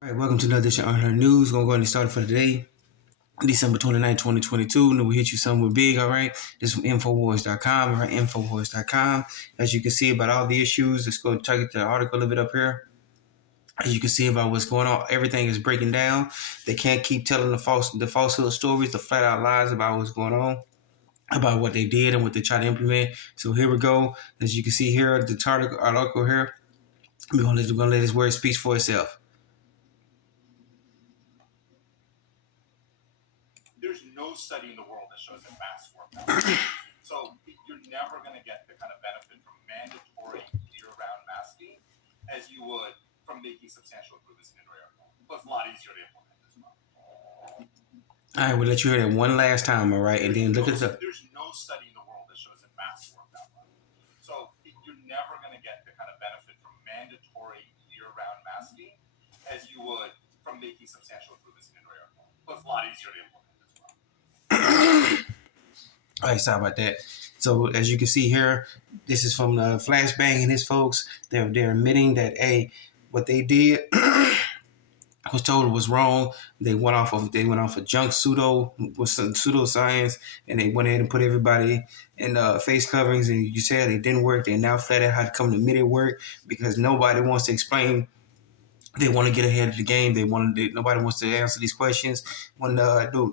All right, welcome to another edition of Unheard News. We're going to go ahead and start it for today, December 29th, 2022. And then we hit you somewhere big, all right? This is from Infowars.com, all right? Infowars.com. As you can see about all the issues, let's go check the article a little bit up here. As you can see about what's going on, everything is breaking down. They can't keep telling the falsehood stories, the flat out lies about what's going on, about what they did and what they try to implement. So here we go. As you can see here, the article here, we're going to let this word speak for itself. There's no study in the world that shows that masks work that way. So you're never going to get the kind of benefit from mandatory year-round masking as you would from making substantial improvements in indoor air quality. But it's a lot easier to implement as well. All right, we'll let you hear that one last time, all right? And then look at the... There's no study in the world that shows that masks work that way. So you're never going to get the kind of benefit from mandatory year-round masking as you would from making substantial improvements in indoor air quality. But it's a lot easier to implement. All right, sorry about that. So as you can see here, this is from Flashbang and his folks. They're admitting that what they did was told was wrong. They went off of junk pseudoscience, and they went ahead and put everybody in face coverings. And you said it didn't work. They now flat out had to come to admit it worked because nobody wants to explain. They want to get ahead of the game. Nobody wants to answer these questions. When the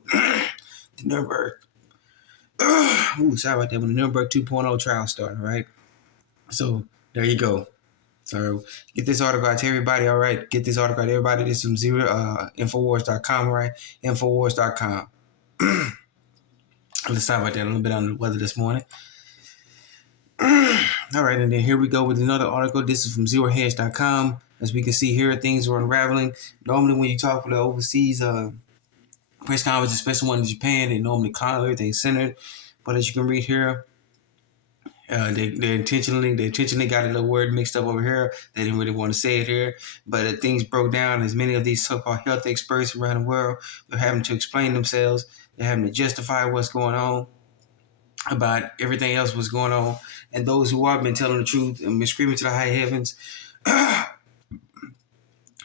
Nuremberg. Sorry about that. When the Nuremberg 2.0 trial started, right? So there you go. So get this article out to everybody, all right? Get this article out to everybody. This is from Infowars.com, right? Infowars.com. Let's talk about that a little bit on the weather this morning. All right, and then here we go with another article. This is from ZeroHedge.com. As we can see here, things are unraveling. Normally when you talk with the overseas press conference, especially one in Japan, they normally calm everything centered. But as you can read here, they intentionally got a little word mixed up over here. They didn't really want to say it here, but things broke down. As many of these so-called health experts around the world, they're having to explain themselves. They're having to justify what's going on about everything else what's going on. And those who have been telling the truth and been screaming to the high heavens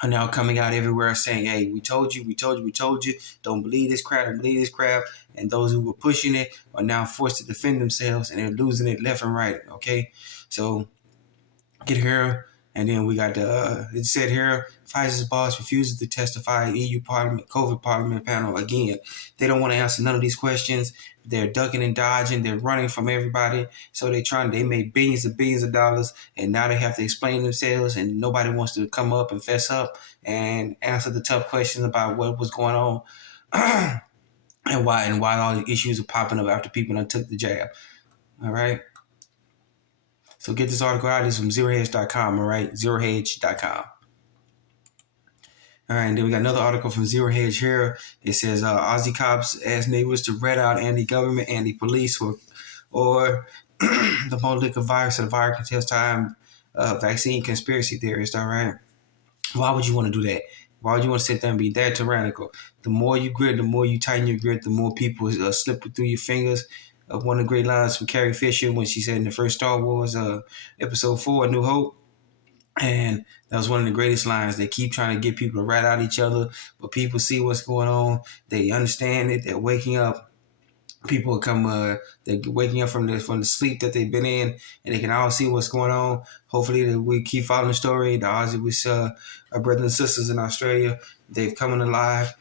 are now coming out everywhere saying, hey, we told you. Don't believe this crap. And those who were pushing it are now forced to defend themselves, and they're losing it left and right, okay? So get here, and then we got it said here, Pfizer's boss refuses to testify EU Parliament, COVID Parliament panel again. They don't want to answer none of these questions. They're ducking and dodging. They're running from everybody. So they made billions of dollars, and now they have to explain themselves, and nobody wants to come up and fess up and answer the tough questions about what was going on and why all the issues are popping up after people done took the jab. All right. So get this article out. It's from ZeroHedge.com, all right? ZeroHedge.com. All right, and then we got another article from Zero Hedge here. It says Aussie cops ask neighbors to rat out anti-government, anti-police, or the Molika virus or the virus contains time vaccine conspiracy theorist, all right? Why would you want to do that? Why would you want to sit there and be that tyrannical? The more you grit, the more you tighten your grip, the more people slip through your fingers. One of the great lines from Carrie Fisher when she said in the first Star Wars episode 4, A New Hope. And that was one of the greatest lines. They keep trying to get people to rat out each other, but people see what's going on. They understand it. They're waking up. People they're waking up from the sleep that they've been in, and they can all see what's going on. Hopefully, we keep following the story. The Aussie with our brothers and sisters in Australia, they've come alive.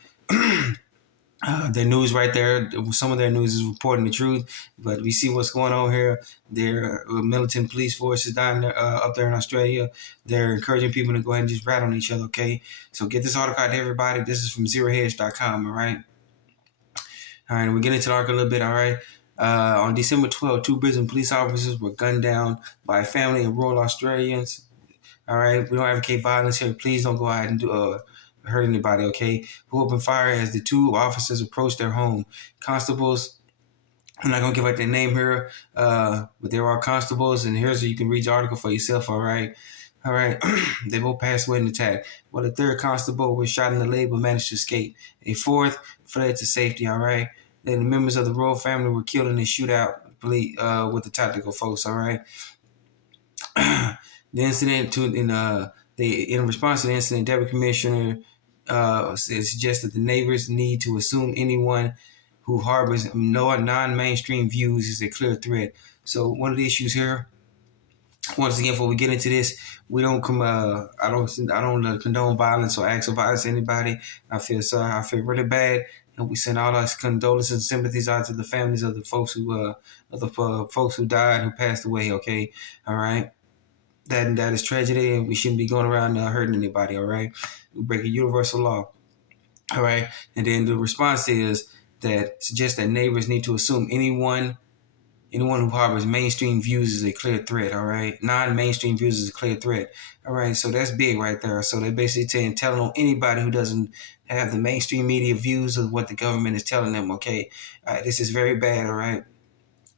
Their news right there, some of their news is reporting the truth, but we see what's going on here. Their militant police forces down there, up there in Australia. They're encouraging people to go ahead and just rat on each other, okay? So get this article out to everybody. This is from ZeroHedge.com, all right? All right, we get into the article a little bit, all right? On December 12th, 2 Brisbane police officers were gunned down by a family of rural Australians. All right, we don't advocate violence here. Please don't go out and hurt anybody, okay? Who opened fire as the 2 officers approached their home. Constables, I'm not going to give out their name here, but there are constables, and here's where you can read the article for yourself, all right? All right, they both passed away in the attack. Well, the 3rd constable was shot in the leg but managed to escape. A 4th fled to safety, all right? Then the members of the royal family were killed in a shootout with the tactical folks, all right? The incident in response to the incident, Deputy Commissioner it suggests that the neighbors need to assume anyone who harbors no non-mainstream views is a clear threat. So one of the issues here, once again, before we get into this, we don't come. I don't condone violence or acts of violence to anybody. I feel sorry. I feel really bad, and we send all our condolences and sympathies out to the families of the folks who died, who passed away. Okay, all right. That is tragedy, and we shouldn't be going around hurting anybody. All right, we break a universal law. All right, and then the response is that suggests that neighbors need to assume anyone who harbors mainstream views is a clear threat. All right, non-mainstream views is a clear threat. All right, so that's big right there. So they're basically telling on anybody who doesn't have the mainstream media views of what the government is telling them. Okay, this is very bad. All right,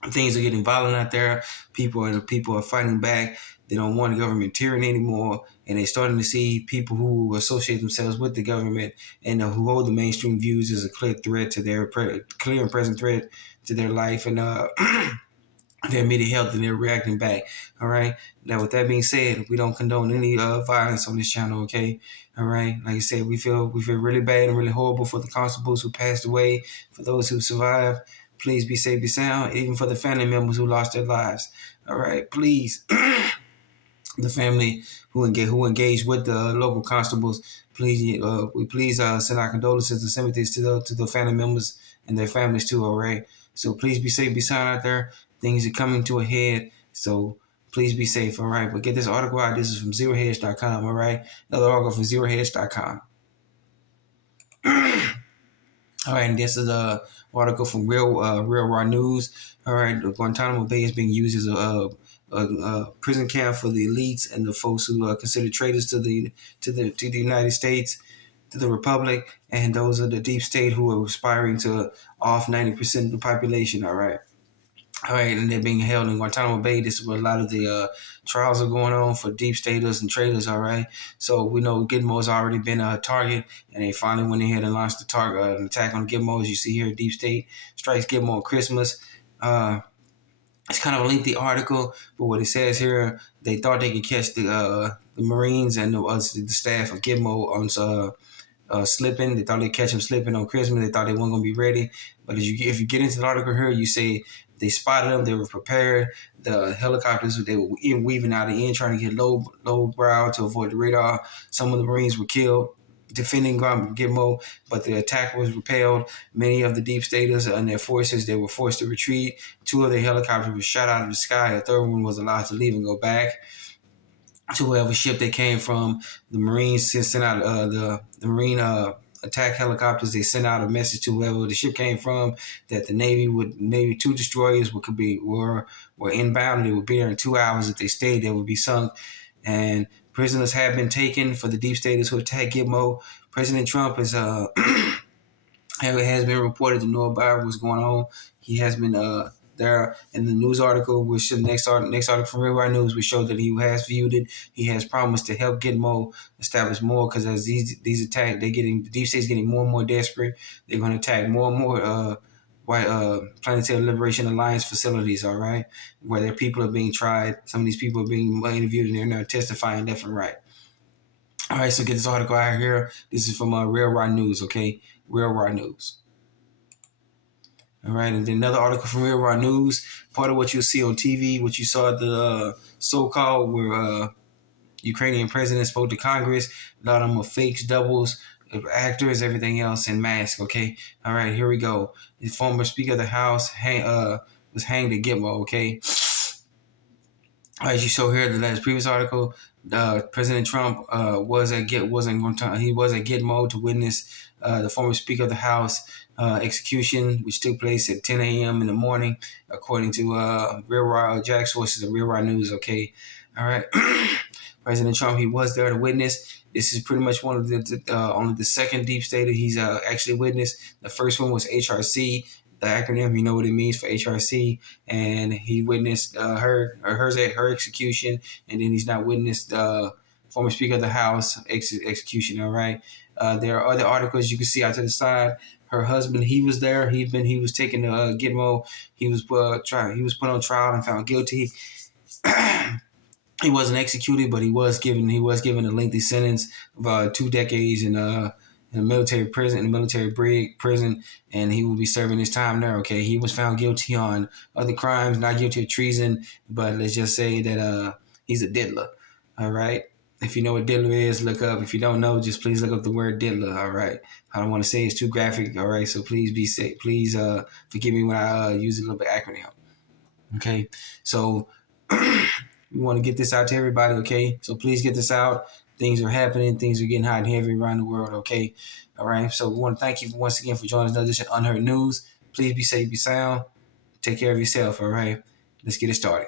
things are getting violent out there. People are fighting back. They don't want government tyranny anymore, and they're starting to see people who associate themselves with the government and who hold the mainstream views as a clear threat to their clear and present threat to their life and their immediate health, and they're reacting back. All right. Now, with that being said, we don't condone any violence on this channel. Okay. All right. Like I said, we feel really bad and really horrible for the constables who passed away, for those who survived. Please be safe, be sound, even for the family members who lost their lives. All right. Please. The family who engaged with the local constables, please, send our condolences and sympathies to the family members and their families too. All right, so please be safe, be sound out there. Things are coming to a head, so please be safe. All right, but get this article out. This is from ZeroHedge.com. All right, another article from ZeroHedge.com. All right, and this is a article from Real Raw News. All right, Guantanamo Bay is being used as a prison camp for the elites and the folks who are considered traitors to the United States, to the Republic, and those are the deep state who are aspiring to off 90% of the population. All right. All right, and they're being held in Guantanamo Bay. This is where a lot of the trials are going on for deep staters and traitors. All right, so we know Gitmo's already been a target, and they finally went ahead and launched an attack on Gitmo. As you see here, Deep State strikes Gitmo on Christmas. It's kind of a lengthy article, but what it says here, they thought they could catch the Marines and the staff of Gitmo on slipping. They thought they'd catch them slipping on Christmas. They thought they weren't going to be ready. But if you get into the article here, you say they spotted them. They were prepared. The helicopters, they were weaving out the end, trying to get low brow to avoid the radar. Some of the Marines were killed defending Gitmo, but the attack was repelled. Many of the deep staters and their forces, they were forced to retreat. 2 of their helicopters were shot out of the sky. A 3rd one was allowed to leave and go back to whatever ship they came from. The Marines sent out the Marine attack helicopters. They sent out a message to whoever the ship came from that the Navy 2 destroyers were inbound. They would be there in 2 hours. If they stayed, they would be sunk. And prisoners have been taken for the deep staters who attacked Gitmo. President Trump has been reported to know about what's going on. He has been there in the news article, which the next article from Real Raw News, we show that he has viewed it. He has promised to help Gitmo establish more, because as these attacks, the deep state's getting more and more desperate. They're going to attack more and more Planetary Liberation Alliance facilities, all right, where their people are being tried. Some of these people are being interviewed and they're now testifying left and right. All right, so get this article out here. This is from Real Raw News, okay? Real Raw News. All right, and then another article from Real Raw News. Part of what you'll see on TV, what you saw at the so-called where Ukrainian president spoke to Congress. A lot of them are fakes, doubles, actors, everything else in masks, okay? All right, here we go. The former Speaker of the House was hanged at Gitmo, okay? As you saw here, the last previous article, President Trump was at Gitmo to witness the former Speaker of the House execution, which took place at 10 a.m. in the morning, according to Real Raw Jack sources of Real Raw News. Okay, all right. President Trump, he was there to witness. This is pretty much one of only the second deep stater he's actually witnessed. The first one was HRC. The acronym, you know what it means for HRC, and he witnessed her execution, and then he's not witnessed former Speaker of the House execution. All right, there are other articles you can see out to the side. Her husband, he was there. He was taken to Gitmo. He was put on trial and found guilty. He wasn't executed, but he was given a lengthy sentence of 2 decades in a military prison, in a military brig prison, and he will be serving his time there. Okay, he was found guilty on other crimes, not guilty of treason, but let's just say that he's a diddler. All right. If you know what diddler is, look up. If you don't know, just please look up the word diddler. All right. I don't want to say it's too graphic. All right. So please be safe. Please forgive me when I use a little bit acronym. Okay. So we want to get this out to everybody. Okay. So please get this out. Things are happening. Things are getting hot and heavy around the world. Okay. All right. So we want to thank you once again for joining us another edition of Unheard News. Please be safe, be sound. Take care of yourself. All right. Let's get it started.